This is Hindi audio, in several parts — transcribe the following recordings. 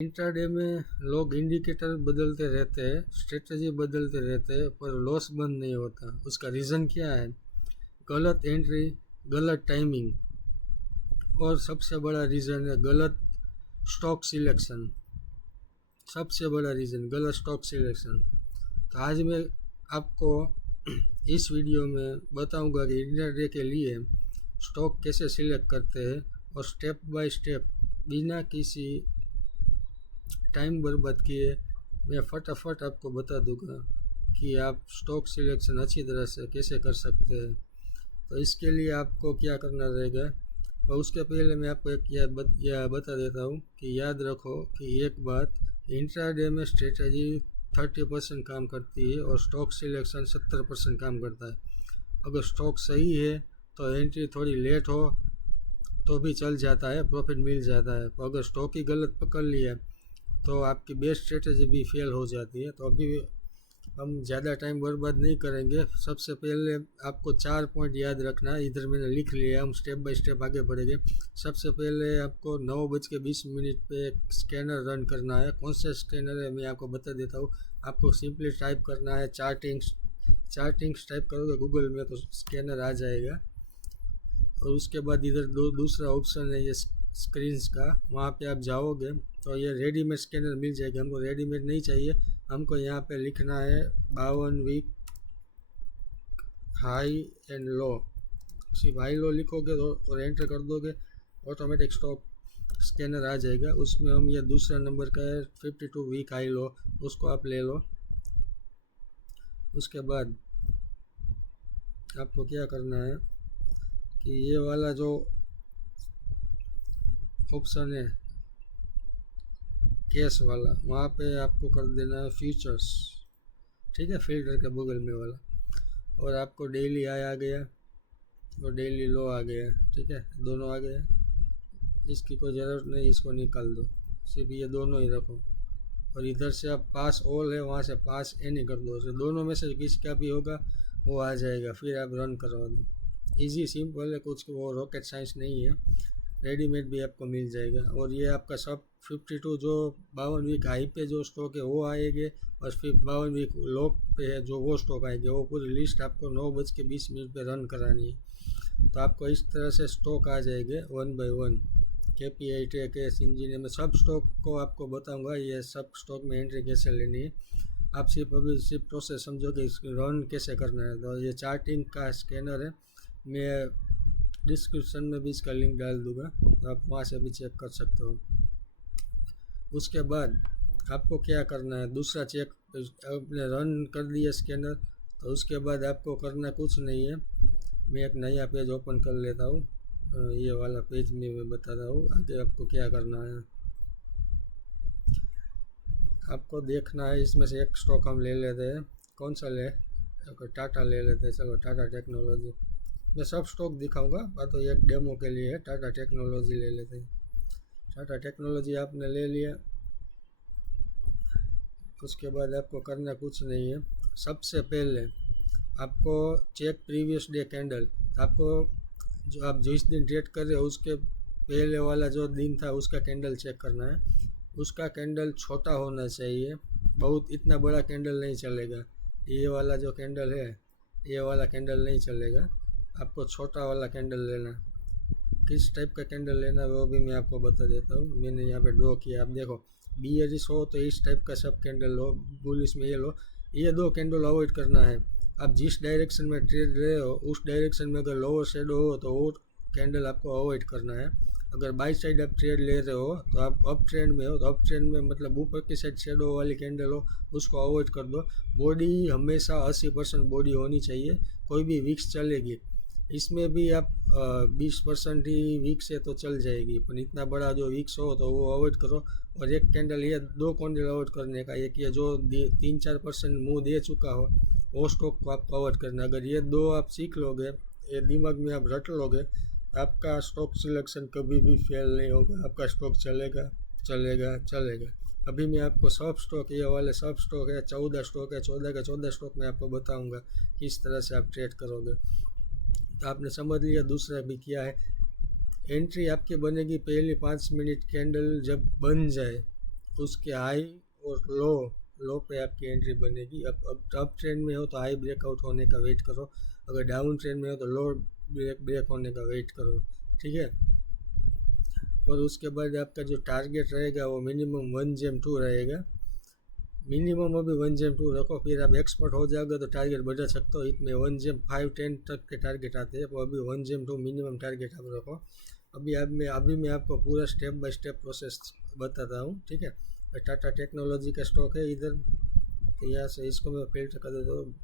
इंट्राडे में लोग इंडिकेटर बदलते रहते हैं, स्ट्रेटजी बदलते रहते हैं, पर लॉस बंद नहीं होता। उसका रीज़न क्या है? गलत एंट्री, गलत टाइमिंग, और सबसे बड़ा रीज़न है गलत स्टॉक सिलेक्शन। सबसे बड़ा रीज़न गलत स्टॉक सिलेक्शन। तो आज मैं आपको इस वीडियो में बताऊंगा कि इंट्राडे के लिए स्टॉक कैसे सिलेक्ट करते हैं, और स्टेप बाय स्टेप बिना किसी टाइम बर्बाद किए मैं फटाफट आपको बता दूंगा कि आप स्टॉक सिलेक्शन अच्छी तरह से कैसे कर सकते हैं। तो इसके लिए आपको क्या करना रहेगा, और उसके पहले मैं आपको एक यह बता देता हूँ कि याद रखो कि एक बात, इंट्राडे में स्ट्रेटजी 30% काम करती है और स्टॉक सिलेक्शन 70% काम करता है। अगर स्टॉक सही है तो एंट्री थोड़ी लेट हो तो भी चल जाता है, प्रॉफिट मिल जाता है। तो अगर स्टॉक ही गलत पकड़ लिया तो आपकी बेस्ट स्ट्रेटजी भी फेल हो जाती है। तो अभी हम ज़्यादा टाइम बर्बाद नहीं करेंगे। सबसे पहले आपको 4 पॉइंट याद रखना है, इधर मैंने लिख लिया, हम स्टेप बाय स्टेप आगे बढ़ेंगे। सबसे पहले आपको 9:20 पे एक स्कैनर रन करना है। कौन सा स्कैनर है मैं आपको बता देता हूँ। आपको सिंपली टाइप करना है चार्टिंग्स टाइप करोगे गूगल में तो स्कैनर आ जाएगा। और उसके बाद इधर दूसरा ऑप्शन है ये स्क्रीन्स का, वहाँ पे आप जाओगे तो ये रेडीमेड स्कैनर मिल जाएगा। हमको रेडीमेड नहीं चाहिए, हमको यहाँ पे लिखना है 52 वीक हाई एंड लो। सिर्फ हाई लो लिखोगे और एंटर कर दोगे, ऑटोमेटिक स्टॉक स्कैनर आ जाएगा। उसमें हम ये दूसरा नंबर का है 52 वीक हाई लो, उसको आप ले लो। उसके बाद आपको क्या करना है कि ये वाला जो ऑप्शन है कैश वाला, वहाँ पे आपको कर देना है फ्यूचर्स, ठीक है, फिल्टर के बगल में वाला। और आपको डेली हाई आ गया और डेली लो आ गया, ठीक है, दोनों आ गया। इसकी कोई ज़रूरत नहीं, इसको निकाल दो, सिर्फ ये दोनों ही रखो। और इधर से आप पास ऑल है, वहाँ से पास एनी कर दो, तो दोनों में से किसी का भी होगा वो आ जाएगा। फिर आप रन करवा दो। इजी सिंपल है, कुछ वो रॉकेट साइंस नहीं है, रेडीमेड भी आपको मिल जाएगा। और ये आपका सब 52 जो 52 वीक हाई पे जो स्टॉक है वो आएंगे, और फिर 52 वीक लो पे है जो वो स्टॉक आएंगे। वो पूरी लिस्ट आपको 9:20 पे रन करानी है। तो आपको इस तरह से स्टॉक आ जाएंगे 1 बाय 1। KPI ट्रैक है, इंजीनियर में सब स्टॉक को आपको बताऊंगा, ये सब स्टॉक में एंट्री कैसे लेनी है। आप सिर्फ प्रोसेस समझो कि रन कैसे करना है। तो ये चार्टिंग का स्कैनर है, मैं डिस्क्रिप्शन में भी इसका लिंक डाल दूंगा, तो आप वहाँ से भी चेक कर सकते हो। उसके बाद आपको क्या करना है, दूसरा चेक आपने रन कर दिया स्कैनर, तो उसके बाद आपको करना कुछ नहीं है। मैं एक नया पेज ओपन कर लेता हूँ, ये वाला पेज में मैं बता रहा हूँ आगे आपको क्या करना है। आपको देखना है, इसमें से एक स्टॉक हम ले लेते हैं। कौन सा ले, टाटा ले लेते हैं। चलो टाटा टेक्नोलॉजी, मैं सब स्टॉक दिखाऊंगा, तो एक डेमो के लिए है। टाटा टेक्नोलॉजी ले लेते हैं। टाटा टेक्नोलॉजी आपने ले लिया। उसके बाद आपको करना कुछ नहीं है। सबसे पहले आपको चेक प्रीवियस डे कैंडल। आपको जो आप जिस दिन ट्रेड कर रहे हो उसके पहले वाला जो दिन था उसका कैंडल चेक करना है। उसका कैंडल छोटा होना चाहिए, बहुत इतना बड़ा कैंडल नहीं चलेगा। ये वाला जो कैंडल है, ये वाला कैंडल नहीं चलेगा, आपको छोटा वाला कैंडल लेना। किस टाइप का कैंडल लेना वो भी मैं आपको बता देता हूँ। मैंने यहाँ पे ड्रॉ किया, आप देखो, बियरिश हो तो इस टाइप का सब कैंडल लो, बुलिश में ये लो। ये दो कैंडल अवॉइड करना है। आप जिस डायरेक्शन में ट्रेड रहे हो उस डायरेक्शन में अगर लोअर शेडो हो तो वो कैंडल आपको अवॉइड करना है। अगर बाई साइड आप ट्रेड ले रहे हो तो आप अप ट्रेंड में हो, तो अप ट्रेंड में मतलब ऊपर की साइड शेडो वाली कैंडल हो उसको अवॉइड कर दो। बॉडी हमेशा 80% बॉडी होनी चाहिए, कोई भी विक्स चलेगी। इसमें भी आप 20% ही वीक्स है तो चल जाएगी, पर इतना बड़ा जो वीक्स हो तो वो अवॉइड करो। और एक कैंडल, ये दो कैंडल अवॉइड करने का, एक ये जो 3-4% मुँह दे चुका हो वो स्टॉक को आपको अवॉइड करना। अगर ये दो आप सीख लोगे, ये दिमाग में आप रट लोगे, आपका स्टॉक सिलेक्शन कभी भी फेल नहीं होगा, आपका स्टॉक चलेगा चलेगा चलेगा। अभी मैं आपको सब स्टॉक, ये वाले सब स्टॉक है, 14 स्टॉक है, 14 के 14 स्टॉक मैं आपको बताऊंगा किस तरह से आप ट्रेड करोगे। तो आपने समझ लिया। दूसरा भी किया है, एंट्री आपकी बनेगी पहले 5 मिनट कैंडल जब बन जाए उसके हाई और लो, लो पे आपकी एंट्री बनेगी। अब अप ट्रेंड में हो तो हाई ब्रेकआउट होने का वेट करो, अगर डाउन ट्रेंड में हो तो लो ब्रेक होने का वेट करो, ठीक है। और उसके बाद आपका जो टारगेट रहेगा वो मिनिमम 1 GM 2 रहेगा। मिनिमम अभी 1 GM 2 रखो, फिर आप एक्सपर्ट हो जाओगे तो टारगेट बढ़ा सकते हो। इसमें 1 GM 5 10 तक के टारगेट आते हैं, तो अभी 1 GM 2 मिनिमम टारगेट आप रखो। अभी मैं आपको पूरा स्टेप बाय स्टेप प्रोसेस बताता हूँ, ठीक है। टाटा टेक्नोलॉजी का स्टॉक है इधर, तो यहाँ से इसको मैं फिल्टर कर देता हूँ,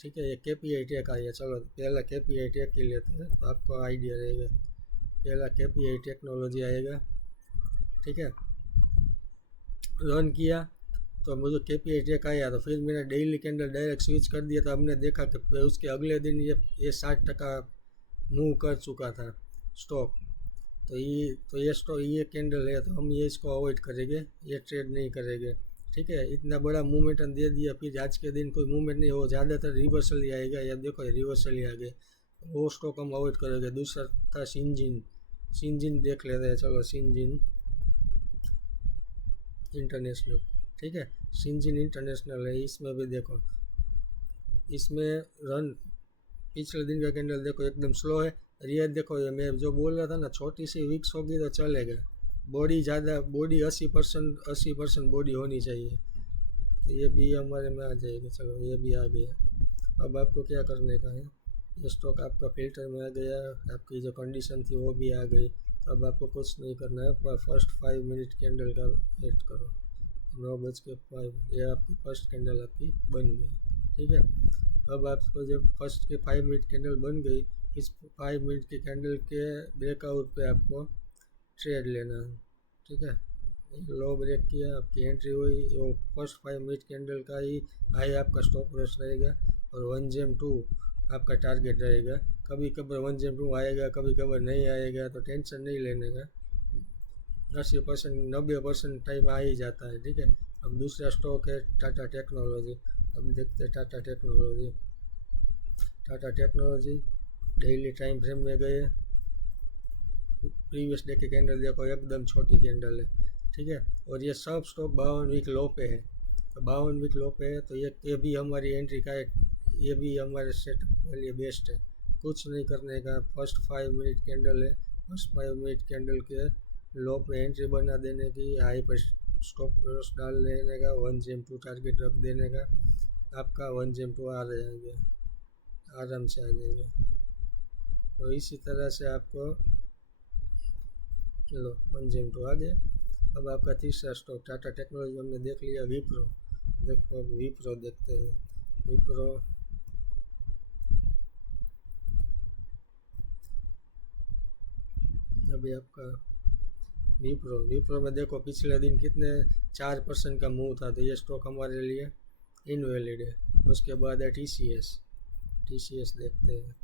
ठीक है। ये KPI टेक आई है, चलो पहला KPI टेक ही लेते हैं तो आपको आइडिया रहेगा। पहला KPI टेक्नोलॉजी आएगा, ठीक है। रन किया तो मुझे KPI टेक आया, तो फिर मैंने डेली कैंडल डायरेक्ट स्विच कर दिया, तो हमने देखा कि उसके अगले दिन ये 60% मूव कर चुका था स्टॉक। तो ये स्टॉक, ये कैंडल है, तो हम ये इसको अवॉइड करेंगे, ये ट्रेड नहीं करेंगे, ठीक है। इतना बड़ा मूवमेंट दे दिया, फिर आज के दिन कोई मूवमेंट नहीं हो, ज़्यादातर रिवर्सल ही आएगा। या देखो रिवर्सल ही आ गए, वो स्टॉक हम अवॉइड करेंगे। दूसरा था सिंजिन, सिंजिन देख लेते हैं, चलो सिंजिन इंटरनेशनल, ठीक है। सिंजिन इंटरनेशनल है, इसमें भी देखो, इसमें रन पिछले दिन का कैंडल देखो एकदम स्लो है। ये देखो, ये मैं जो बोल रहा था ना, छोटी सी विक्स होगी तो चलेगा, बॉडी ज़्यादा, बॉडी 80% बॉडी होनी चाहिए, तो ये भी हमारे में आ जाएगी। चलो ये भी आ गया। अब आपको क्या करने का है, ये स्टॉक आपका फिल्टर में आ गया, आपकी जो कंडीशन थी वो भी आ गई। तो अब आपको कुछ नहीं करना है, फर्स्ट 5 मिनट कैंडल का वेट करो। 9:05, ये आपकी फर्स्ट कैंडल आपकी बन गई, ठीक है। अब आपको जब फर्स्ट के 5 मिनट कैंडल बन गई, इस 5 मिनट के कैंडल के ब्रेकआउट पे आपको ट्रेड लेना है, ठीक है। लो ब्रेक किया, आपकी एंट्री हुई, वो फर्स्ट 5 मिनट कैंडल का ही हाई आपका स्टॉप लॉस रहेगा, और 1 GM 2 आपका टारगेट रहेगा। कभी कभार 1 GM 2 आएगा, कभी कभार नहीं आएगा, तो टेंशन नहीं लेने का। 80% 90% टाइम आ ही जाता है, ठीक है। अब दूसरा स्टॉक है टाटा टेक्नोलॉजी। अब देखते हैं Tata technology. Tata technology daily time frame में गए, प्रीवियस डे की कैंडल देखो, एकदम छोटी कैंडल है, ठीक है। और ये सब स्टॉक 52 वीक लो पे है, तो 52 वीक लो पे है, तो ये भी हमारी एंट्री का एक, ये भी हमारे सेटअप के लिए बेस्ट है। कुछ नहीं करने का, फर्स्ट 5 मिनट कैंडल है, फर्स्ट 5 मिनट कैंडल के लो पे एंट्री बना देने की, हाई पर स्टॉप लॉस डाल लेने का, 1 GM 2 टारगेट रख देने का, आपका 1 GM 2 आ जाएंगे, आराम से आ जाएगा। तो इसी तरह से आपको लो 1 GM 2 आ गया। अब आपका तीसरा स्टॉक टाटा टेक्नोलॉजी हमने देख लिया। विप्रो देखो, अब विप्रो देखते हैं। विप्रो अभी आपका विप्रो में देखो, पिछले दिन कितने 4% का मूव था, तो ये स्टॉक हमारे लिए इनवैलिड है। उसके बाद है TCS देखते हैं।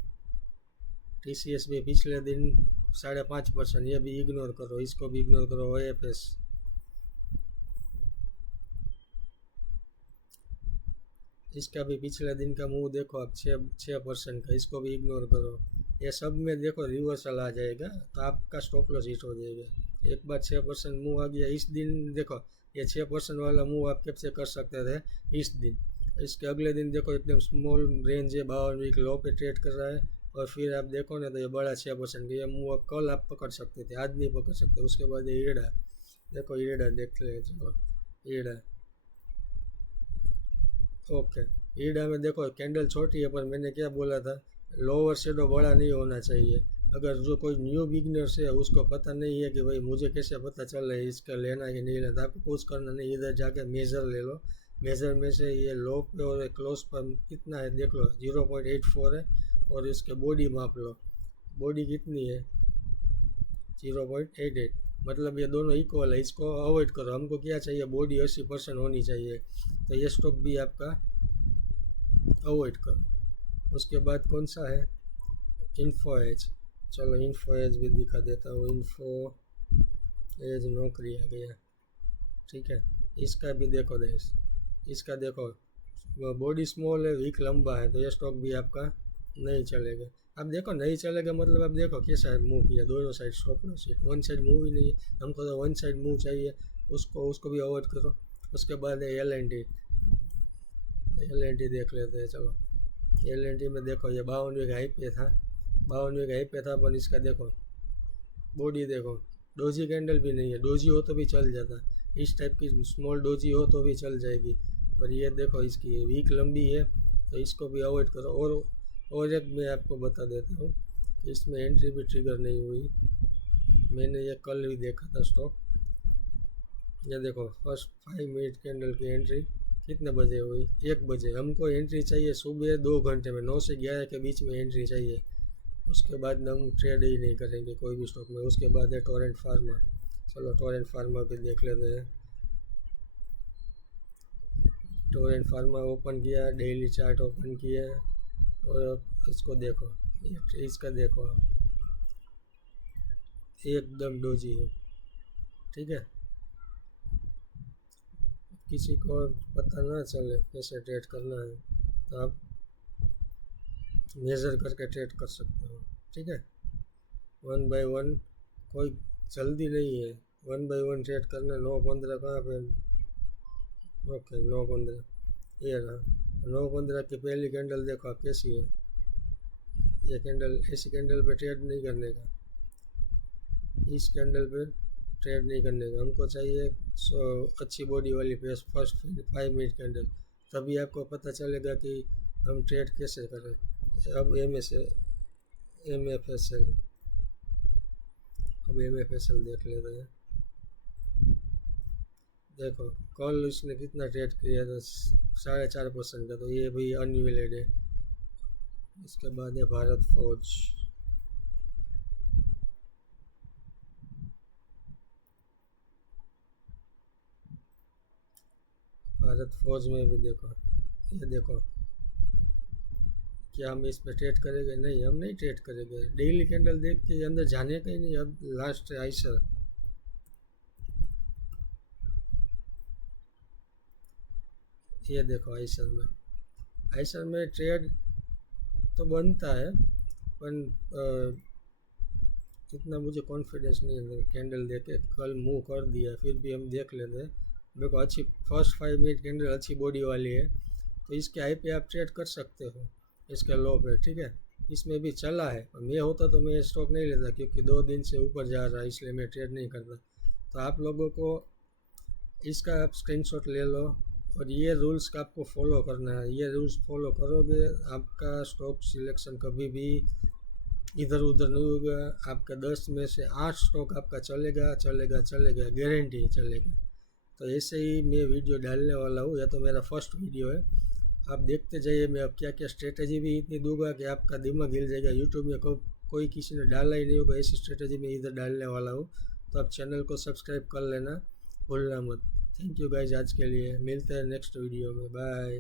TCS भी पिछले दिन 5.5%, ये भी इग्नोर करो, इसको भी इग्नोर करो। OFS इसका भी पिछले दिन का मूव देखो आप, 6% का, इसको भी इग्नोर करो। ये सब में देखो रिवर्सल आ जाएगा, तो आपका स्टॉप लॉस हिट हो जाएगा। एक बार 6% मूव आ गया, इस दिन देखो ये 6% वाला मूव आप कैप्चर कर सकते थे इस दिन। इसके अगले दिन देखो एकदम स्मॉल रेंज है, 52 वीक लो पे ट्रेड कर रहा है, और फिर आप देखो ना तो ये बड़ा 6% का ये मूव अब कल आप पकड़ सकते थे, आज नहीं पकड़ सकते। उसके बाद ये ईड़ा देखो, ईड़ा देख ले, चलो ईड़ा, ओके। ईड़ा में देखो कैंडल छोटी है, पर मैंने क्या बोला था, लोअर शेडो बड़ा नहीं होना चाहिए। अगर जो कोई न्यू बिगनर्स है, उसको पता नहीं है कि भाई मुझे कैसे पता चल रहा है इसका लेना कि नहीं लेना, आपको कुछ करना नहीं, इधर जाके मेज़र ले लो। मेज़र में से ये लो पे और क्लोज पर कितना है देख लो, 0.84 है, और इसके बॉडी माप लो, बॉडी कितनी है 0.88, मतलब ये दोनों इक्वल है। इसको अवॉइड करो, हमको क्या चाहिए, बॉडी 80% होनी चाहिए, तो ये स्टॉक भी आपका अवॉइड करो। उसके बाद कौन सा है, इन्फो एज, चलो इन्फो एज भी दिखा देता हूँ। इन्फो एज नौकरी आ गया, ठीक है। इसका भी देखो देश, इसका देखो बॉडी स्मॉल है, वीक लंबा है, तो ये स्टॉक भी आपका नहीं चलेगा। अब देखो नहीं चलेगा मतलब अब देखो कैसा मूव किया, दोनों side stop loss hit, one side move ही नहीं है। हमको तो वन साइड मूव चाहिए, उसको भी अवॉइड करो। उसके बाद है LNT। LNT देख लेते हैं चलो। LNT में देखो ये 52 हाई पे था, 52 हाई पे था, पर इसका देखो बॉडी देखो, डोजी कैंडल भी नहीं है। डोजी हो तो भी चल जाता, इस टाइप की स्मॉल डोजी हो तो भी चल जाएगी, पर ये देखो इसकी वीक लंबी है, तो इसको भी अवॉइड करो। और एक मैं आपको बता देता हूँ कि इसमें एंट्री भी ट्रिगर नहीं हुई। मैंने ये कल भी देखा था स्टॉक। ये देखो फर्स्ट 5 मिनट कैंडल की एंट्री कितने बजे हुई? 1 बजे। हमको एंट्री चाहिए सुबह 2 घंटे में, 9 से 11 के बीच में एंट्री चाहिए। उसके बाद हम ट्रेड ही नहीं करेंगे कोई भी स्टॉक में। उसके बाद है टोरेंट फार्मा। चलो टोरेंट फार्मा भी देख लेते हैं। टोरेंट फार्मा ओपन किया, डेली चार्ट ओपन किया, और इसको देखो, इसका देखो एकदम डोजी है, ठीक है। किसी को पता ना चले कैसे ट्रेड करना है, तो आप मेज़र करके ट्रेड कर सकते हो, ठीक है। 1 बाय 1 कोई जल्दी नहीं है, 1 बाय 1 ट्रेड करना। 9:15 कहाँ पे? ओके 9:15 ये रहा। 9:15 की पहली कैंडल देखो आप कैसी है। ये कैंडल, ऐसी कैंडल पे ट्रेड नहीं करने का, इस कैंडल पे ट्रेड नहीं करने का। हमको चाहिए अच्छी बॉडी वाली फेस, फर्स्ट 5 मिनट कैंडल, तभी आपको पता चलेगा कि हम ट्रेड कैसे करें। अब MFSL, अब MFSL देख लेते हैं। देखो कल उसने कितना ट्रेड किया था, 4.5% का, तो ये भी अनवैलिड है। इसके बाद है भारत फौज। भारत फौज में भी देखो, ये देखो, क्या हम इस पर ट्रेड करेंगे? नहीं, हम नहीं ट्रेड करेंगे। डेली कैंडल देख के अंदर जाने का ही नहीं। अब लास्ट आइसर, ये देखो आइसर में ट्रेड तो बनता है, पर इतना मुझे कॉन्फिडेंस नहीं है। कैंडल देख के कल मूव कर दिया, फिर भी हम देख लेते हैं। देखो अच्छी फर्स्ट 5 मिनट कैंडल अच्छी बॉडी वाली है, तो इसके हाई पे आप ट्रेड कर सकते हो, इसका लो पे, ठीक है। इसमें भी चला है, मैं होता तो मैं स्टॉक नहीं लेता, क्योंकि 2 दिन से ऊपर जा रहा है, इसलिए मैं ट्रेड नहीं करता। तो आप लोगों को इसका आप स्क्रीनशॉट ले लो, और ये रूल्स का आपको फॉलो करना है। ये रूल्स फॉलो करोगे, आपका स्टॉक सिलेक्शन कभी भी इधर उधर नहीं होगा। आपका 10 में से 8 स्टॉक आपका चलेगा चलेगा चलेगा, गारंटी चलेगा। तो ऐसे ही मैं वीडियो डालने वाला हूँ, या तो मेरा फर्स्ट वीडियो है, आप देखते जाइए। मैं अब क्या क्या स्ट्रेटजी भी इतनी दूंगा कि आपका दिमाग हिल जाएगा। यूट्यूब में कोई किसी ने डाला ही नहीं होगा, ऐसी स्ट्रेटजी मैं इधर डालने वाला हूँ। तो आप चैनल को सब्सक्राइब कर लेना, भूलना मत। थैंक यू गाइज, आज के लिए मिलते हैं नेक्स्ट वीडियो में, बाय।